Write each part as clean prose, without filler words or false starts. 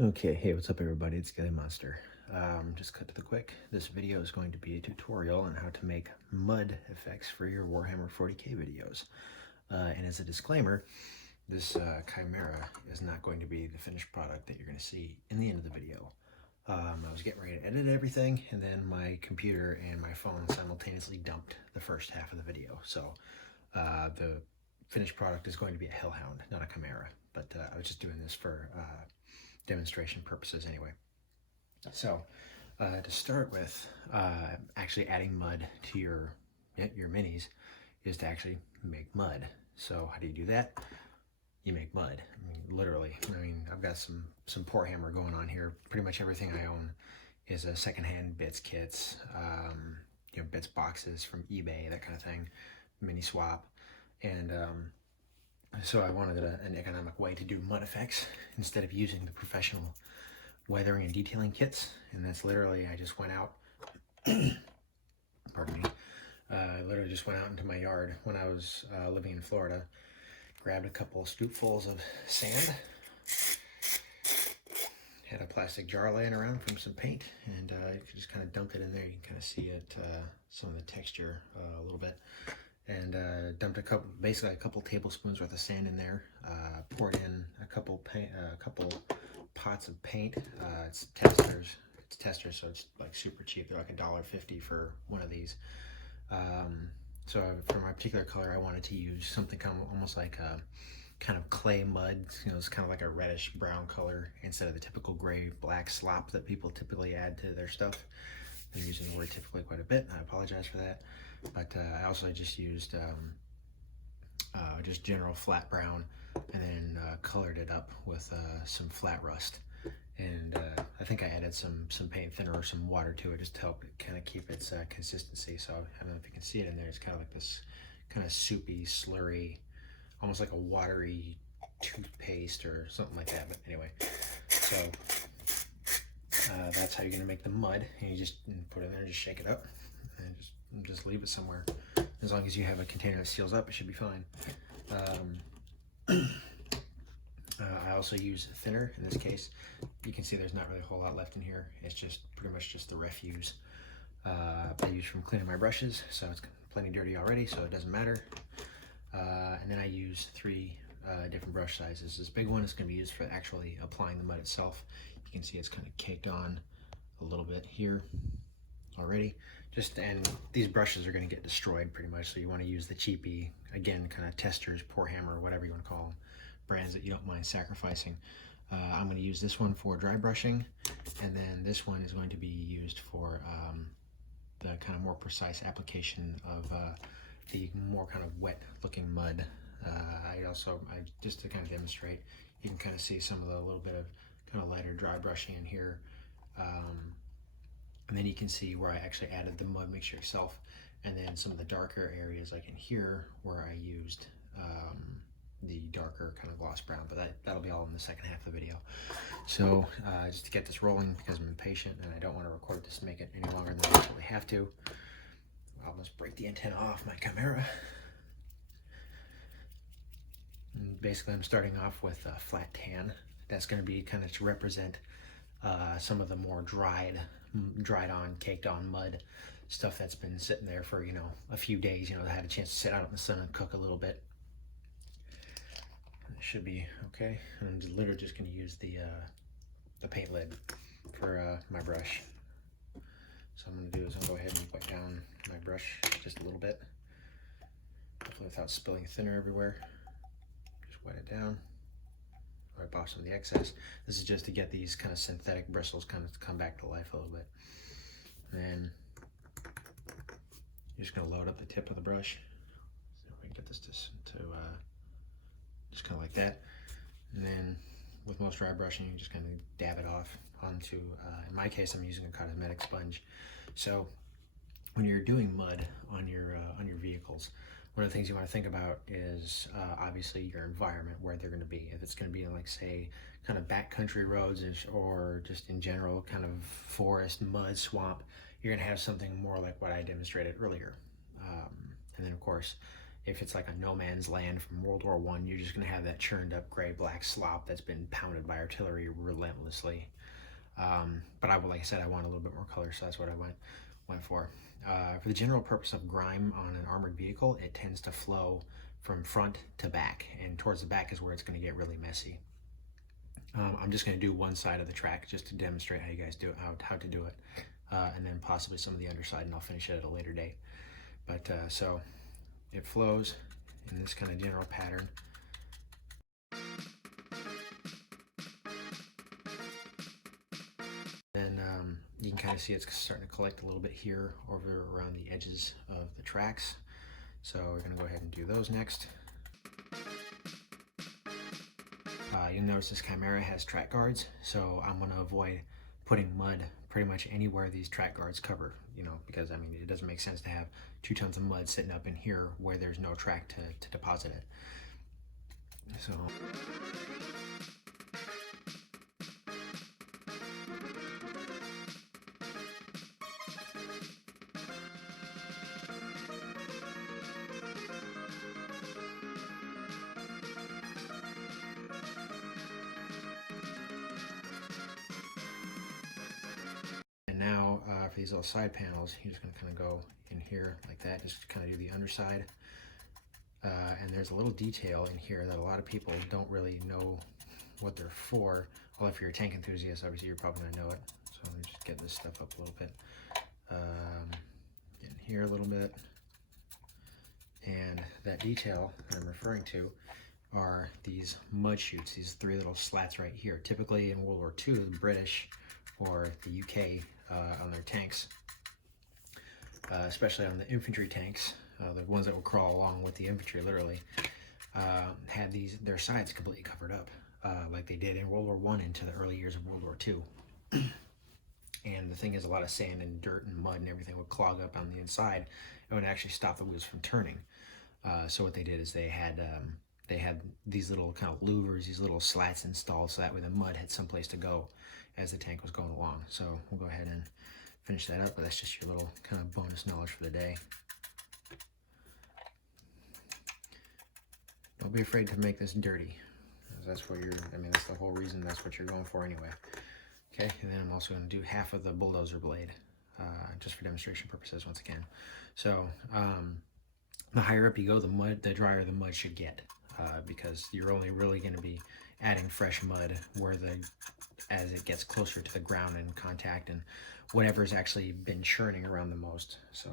Okay, hey, what's up everybody? It's Skelly Monster. Just cut to the quick. This video is going to be a tutorial on how to make mud effects for your Warhammer 40k videos. And as a disclaimer, this Chimera is not going to be the finished product that you're going to see in the end of the video. I was getting ready to edit everything, and then my computer and my phone simultaneously dumped the first half of the video. So the finished product is going to be a Hellhound, not a Chimera. But I was just doing this for demonstration purposes anyway. So to start with, actually adding mud to your minis is to actually make mud. So how do you do that? You make mud. I mean, literally. I mean, I've got some poor hammer going on here. Pretty much everything I own is a secondhand bits kits, bits boxes from eBay, that kind of thing, mini swap, and so I wanted an economic way to do mud effects instead of using the professional weathering and detailing kits. And that's literally, I just went out, pardon me, I literally just went out into my yard when I was living in Florida, grabbed a couple of scoopfuls of sand, had a plastic jar laying around from some paint, and you can just kind of dump it in there. You can kind of see it, some of the texture a little bit. And dumped basically a couple tablespoons worth of sand in there. Poured in a couple pots of paint. It's testers, so it's like super cheap. They're like $1.50 for one of these. So for my particular color, I wanted to use something kind of almost like a kind of clay mud. It's kind of like a reddish brown color instead of the typical gray black slop that people typically add to their stuff. I'm using the word typically quite a bit. I apologize for that. But I also just used just general flat brown, and then colored it up with some flat rust. And I think I added some paint thinner or some water to it just to help it kind of keep its consistency. So I don't know if you can see it in there. It's kind of like this kind of soupy, slurry, almost like a watery toothpaste or something like that. But anyway, so that's how you're going to make the mud. And you just put it in there and just shake it up. And just leave it somewhere. As long as you have a container that seals up, it should be fine. I also use thinner in this case. You can see there's not really a whole lot left in here. It's just pretty much just the refuse I use from cleaning my brushes, so it's plenty dirty already, so it doesn't matter. And then I use 3 different brush sizes. This big one is going to be used for actually applying the mud itself. You can see it's kind of caked on a little bit here already. And these brushes are going to get destroyed pretty much, so you want to use the cheapy, again, kind of testers, pour hammer, whatever you want to call them, brands that you don't mind sacrificing. I'm going to use this one for dry brushing, and then this one is going to be used for the kind of more precise application of the more kind of wet looking mud. Just to kind of demonstrate, you can kind of see some of the little bit of kind of lighter dry brushing in here. And then you can see where I actually added the mud mixture itself, and then some of the darker areas like in here where I used the darker kind of gloss brown, but that'll be all in the second half of the video. So just to get this rolling, because I'm impatient and I don't want to record this to make it any longer than I actually have to, I'll almost break the antenna off my Chimera. And basically I'm starting off with a flat tan. That's going to be kind of to represent some of the more dried on, caked on mud stuff that's been sitting there for a few days. That had a chance to sit out in the sun and cook a little bit. And it should be okay. I'm literally just going to use the paint lid for my brush. So I'm going to do is I'll go ahead and wet down my brush just a little bit, hopefully without spilling thinner everywhere. Just wet it down. Wipe off some of the excess. This is just to get these kind of synthetic bristles kind of come back to life a little bit. And then you're just going to load up the tip of the brush. So we can get this to just kind of like that. And then with most dry brushing, you just kind of dab it off onto, in my case, I'm using a cosmetic sponge. So when you're doing mud on your vehicles, one of the things you want to think about is obviously your environment, where they're going to be. If it's going to be like, say, kind of backcountry roads or just in general kind of forest, mud, swamp, you're going to have something more like what I demonstrated earlier. And then, of course, if it's like a no man's land from World War I, you're just going to have that churned up gray-black slop that's been pounded by artillery relentlessly. But like I said, I want a little bit more color, so that's what I went for. For the general purpose of grime on an armored vehicle, it tends to flow from front to back, and towards the back is where it's going to get really messy. I'm just going to do one side of the track just to demonstrate how you guys do it, how to do it, and then possibly some of the underside, and I'll finish it at a later date. But so it flows in this kind of general pattern. And you can kind of see it's starting to collect a little bit here over around the edges of the tracks. So we're going to go ahead and do those next. You'll notice this Chimera has track guards, so I'm going to avoid putting mud pretty much anywhere these track guards cover, because I mean it doesn't make sense to have 2 tons of mud sitting up in here where there's no track to deposit it. So now for these little side panels, you're just going to kind of go in here like that, just kind of do the underside. And there's a little detail in here that a lot of people don't really know what they're for. Well, if you're a tank enthusiast, obviously you're probably going to know it. So let me just get this stuff up a little bit. In here a little bit. And that detail I'm referring to are these mud chutes, these 3 little slats right here. Typically in World War II, the British or the UK on their tanks, especially on the infantry tanks, the ones that will crawl along with the infantry literally, had their sides completely covered up, like they did in World War I into the early years of World War II. And the thing is, a lot of sand and dirt and mud and everything would clog up on the inside. It would actually stop the wheels from turning. So what they did is they had these little kind of louvers, these little slats installed, so that way the mud had someplace to go as the tank was going along. So we'll go ahead and finish that up, but that's just your little kind of bonus knowledge for the day. Don't be afraid to make this dirty. That's what that's the whole reason, that's what you're going for anyway. Okay, and then I'm also going to do half of the bulldozer blade, just for demonstration purposes once again. So the higher up you go, the drier the mud should get, because you're only really going to be adding fresh mud as it gets closer to the ground and contact and whatever's actually been churning around the most. So.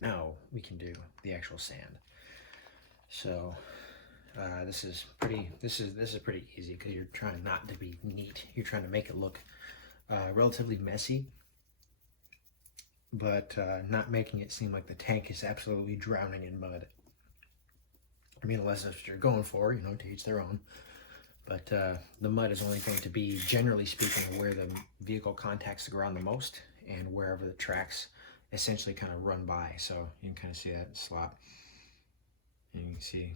Now we can do the actual sand. So this is pretty easy because you're trying not to be neat. You're trying to make it look relatively messy, but not making it seem like the tank is absolutely drowning in mud. I mean, unless that's what you're going for, to each their own. But the mud is only going to be, generally speaking, where the vehicle contacts the ground the most and wherever the tracks essentially kind of run by. So you can kind of see that slop. And you can see,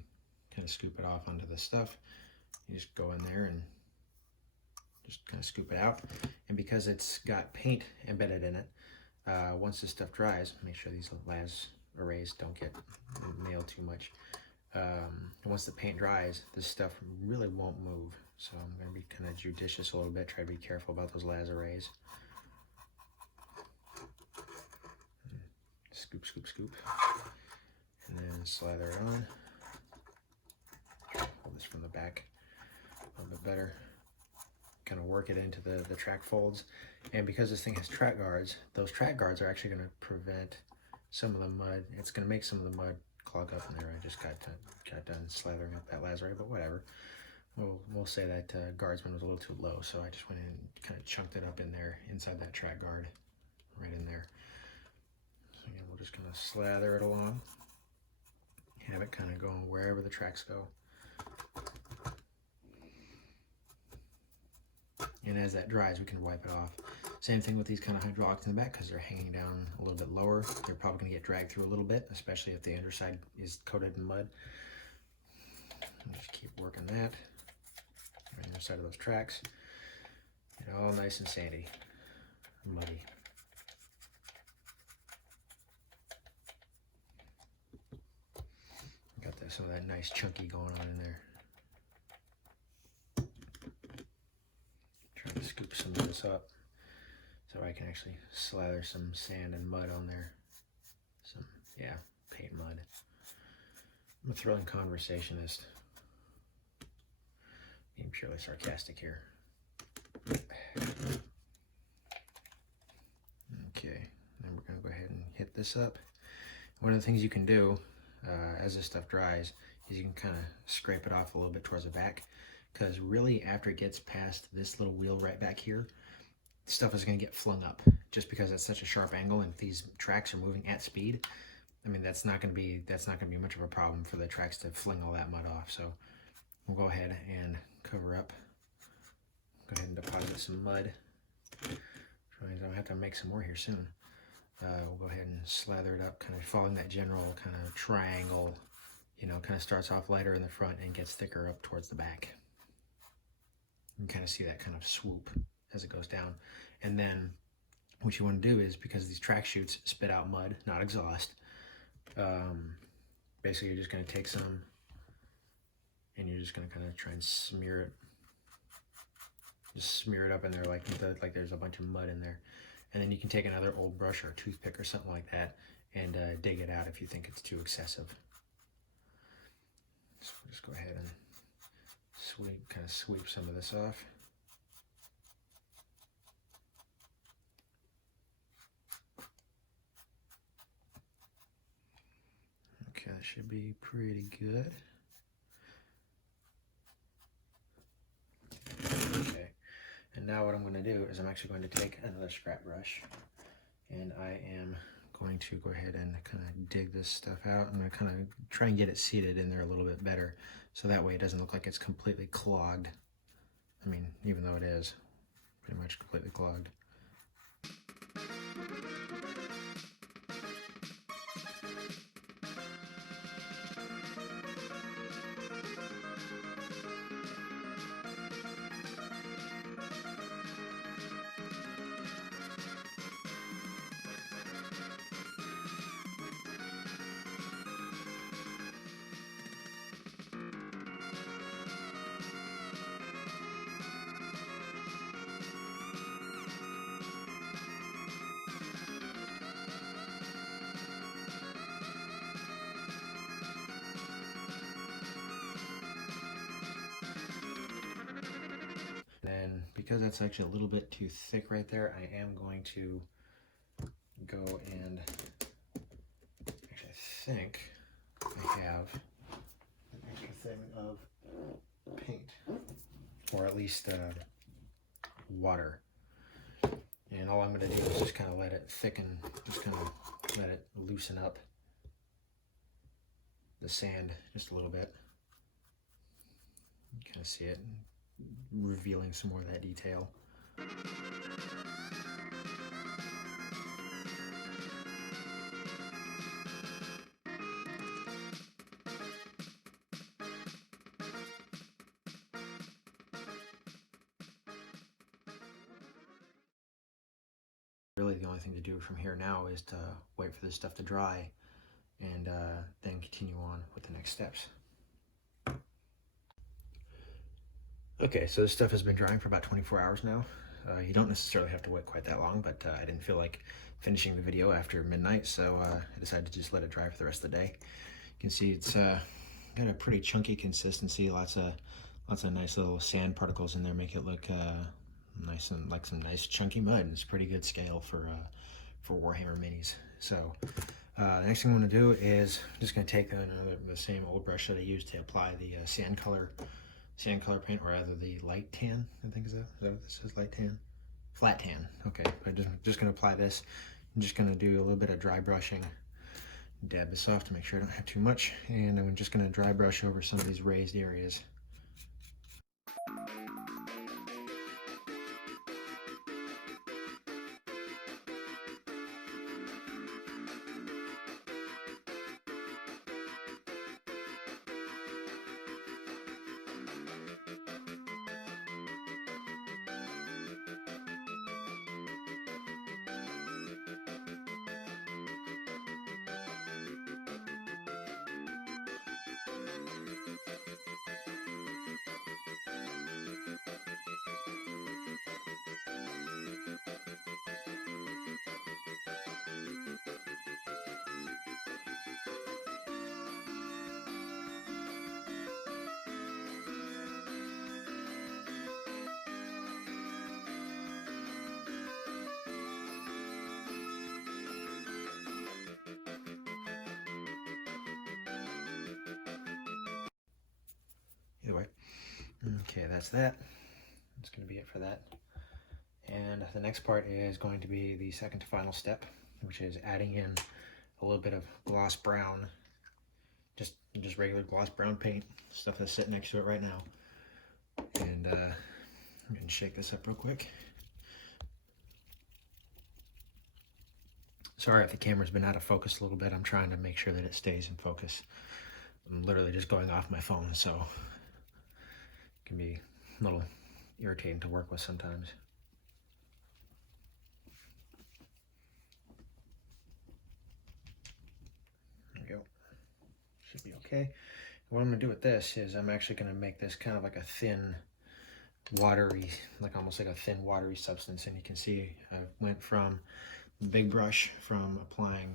kind of scoop it off onto the stuff. You just go in there and just kind of scoop it out. And because it's got paint embedded in it, once this stuff dries, make sure these las arrays don't get nailed too much. Once the paint dries, this stuff really won't move. So I'm going to be kind of judicious a little bit, try to be careful about those las arrays. Scoop, scoop, scoop. And then slather it on. Hold this from the back a little bit better. Kind of work it into the track folds. And because this thing has track guards, those track guards are actually going to prevent some of the mud. It's going to make some of the mud clog up in there. I just got done slathering up that lazarite, but whatever. We'll say that guardsman was a little too low, so I just went in and kind of chunked it up in there inside that track guard, right in there. So again, we'll just kind of slather it along, have it kind of going wherever the tracks go. And as that dries, we can wipe it off. Same thing with these kind of hydraulics in the back, because they're hanging down a little bit lower. They're probably going to get dragged through a little bit, especially if the underside is coated in mud. Just keep working that on the underside of those tracks. Get all nice and sandy, muddy. Got some of that nice chunky going on in there. Trying to scoop some of this up so I can actually slather some sand and mud on there. Some, yeah, paint mud. I'm a thrilling conversationist. Being purely sarcastic here. Okay, then we're going to go ahead and hit this up. One of the things you can do as this stuff dries is you can kind of scrape it off a little bit towards the back, because really after it gets past this little wheel right back here, stuff is going to get flung up just because it's such a sharp angle, and if these tracks are moving at speed, I mean that's not going to be much of a problem for the tracks to fling all that mud off. So we'll go ahead and cover up. Go ahead and deposit some mud. Which means I'll have to make some more here soon. We'll go ahead and slather it up, kind of following that general kind of triangle. You know, kind of starts off lighter in the front and gets thicker up towards the back. You can kind of see that kind of swoop as it goes down. And then what you want to do is, because these track chutes spit out mud, not exhaust, basically you're just going to take some and you're just going to kind of try and smear it. Just smear it up in there like there's a bunch of mud in there. And then you can take another old brush or a toothpick or something like that and dig it out if you think it's too excessive. So we'll just go ahead and kind of sweep some of this off. Okay, that should be pretty good. Okay, and now what I'm going to do is I'm actually going to take another scrap brush, and I am going to go ahead and kind of dig this stuff out. I'm going to kind of try and get it seated in there a little bit better, so that way it doesn't look like it's completely clogged. I mean, even though it is pretty much completely clogged. And because that's actually a little bit too thick right there, I am going to go and actually I think I have an extra thing of paint, or at least water. And all I'm going to do is just kind of let it thicken, just kind of let it loosen up the sand just a little bit. You kind of see it revealing some more of that detail. Really the only thing to do from here now is to wait for this stuff to dry and then continue on with the next steps. Okay, so this stuff has been drying for about 24 hours now. You don't necessarily have to wait quite that long, but I didn't feel like finishing the video after midnight, so I decided to just let it dry for the rest of the day. You can see it's got a pretty chunky consistency, lots of nice little sand particles in there, make it look nice and like some nice chunky mud. It's pretty good scale for Warhammer minis. So the next thing I'm going to do is I'm just going to take the same old brush that I used to apply the sand color paint, or rather the light tan, I think is that what this is, light tan? Flat tan. Okay, I'm just going to apply this. I'm just going to do a little bit of dry brushing. Dab this off to make sure I don't have too much, and I'm just going to dry brush over some of these raised areas. Either way. Okay, that's that. That's going to be it for that. And the next part is going to be the second to final step, which is adding in a little bit of gloss brown, just regular gloss brown paint, stuff that's sitting next to it right now. And I'm going to shake this up real quick. Sorry if the camera's been out of focus a little bit. I'm trying to make sure that it stays in focus. I'm literally just going off my phone, so it can be a little irritating to work with sometimes. There we go. Should be okay. What I'm going to do with this is I'm actually going to make this kind of like a thin, watery, like almost like a thin, watery substance. And you can see I went from the big brush from applying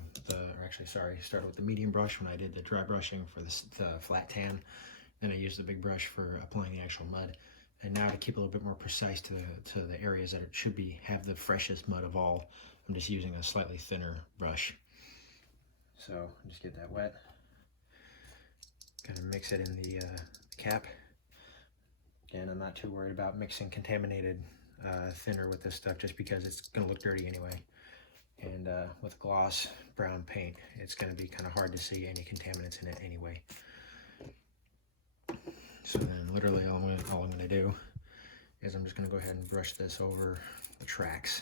started with the medium brush when I did the dry brushing for the flat tan. Then I used the big brush for applying the actual mud. And now to keep a little bit more precise to the areas that it should have the freshest mud of all, I'm just using a slightly thinner brush. So just get that wet. Kind of mix it in the cap. And I'm not too worried about mixing contaminated thinner with this stuff, just because it's going to look dirty anyway. And with gloss brown paint, it's going to be kind of hard to see any contaminants in it anyway. So then literally all I'm going to do is I'm just going to go ahead and brush this over the tracks.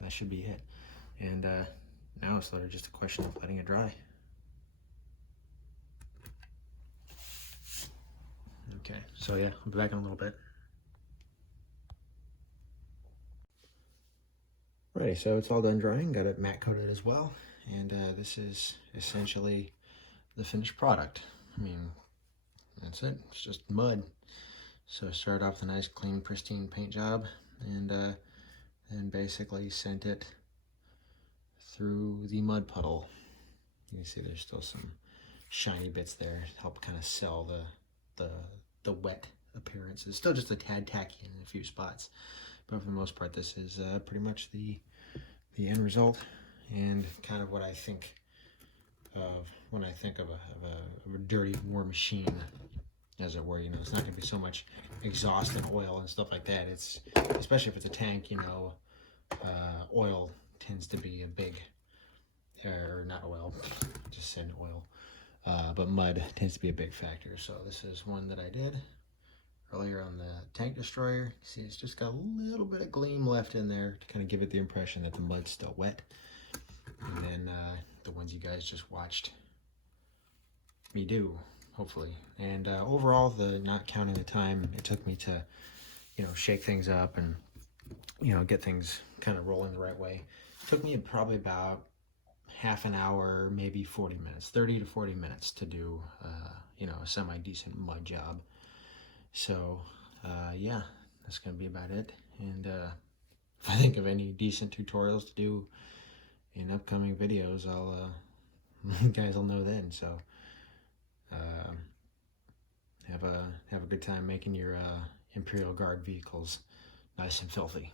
That should be it. And now it's literally just a question of letting it dry. Okay, so yeah, I'll be back in a little bit. Alrighty, so it's all done drying, got it matte coated as well, and this is essentially the finished product. I mean, that's it, it's just mud. So start off with a nice clean pristine paint job, and then basically sent it through the mud puddle. You can see there's still some shiny bits there to help kind of sell the wet appearance. It's still just a tad tacky in a few spots, but for the most part, this is pretty much the end result, and kind of what I think of when I think of a dirty war machine, as it were. You know, it's not going to be so much exhaust and oil and stuff like that. It's, especially if it's a tank, you know, oil tends to be a big, or not oil, just said oil, but mud tends to be a big factor. So this is one that I did earlier on the tank destroyer. See, it's just got a little bit of gleam left in there to kind of give it the impression that the mud's still wet. And then the ones you guys just watched me do, hopefully. And overall, not counting the time it took me to, you know, shake things up and, you know, get things kind of rolling the right way, it took me probably about half an hour, maybe 40 minutes, 30 to 40 minutes to do, you know, a semi-decent mud job. So, yeah, that's going to be about it. And if I think of any decent tutorials to do in upcoming videos, you guys will know then. So, have a good time making your Imperial Guard vehicles nice and filthy.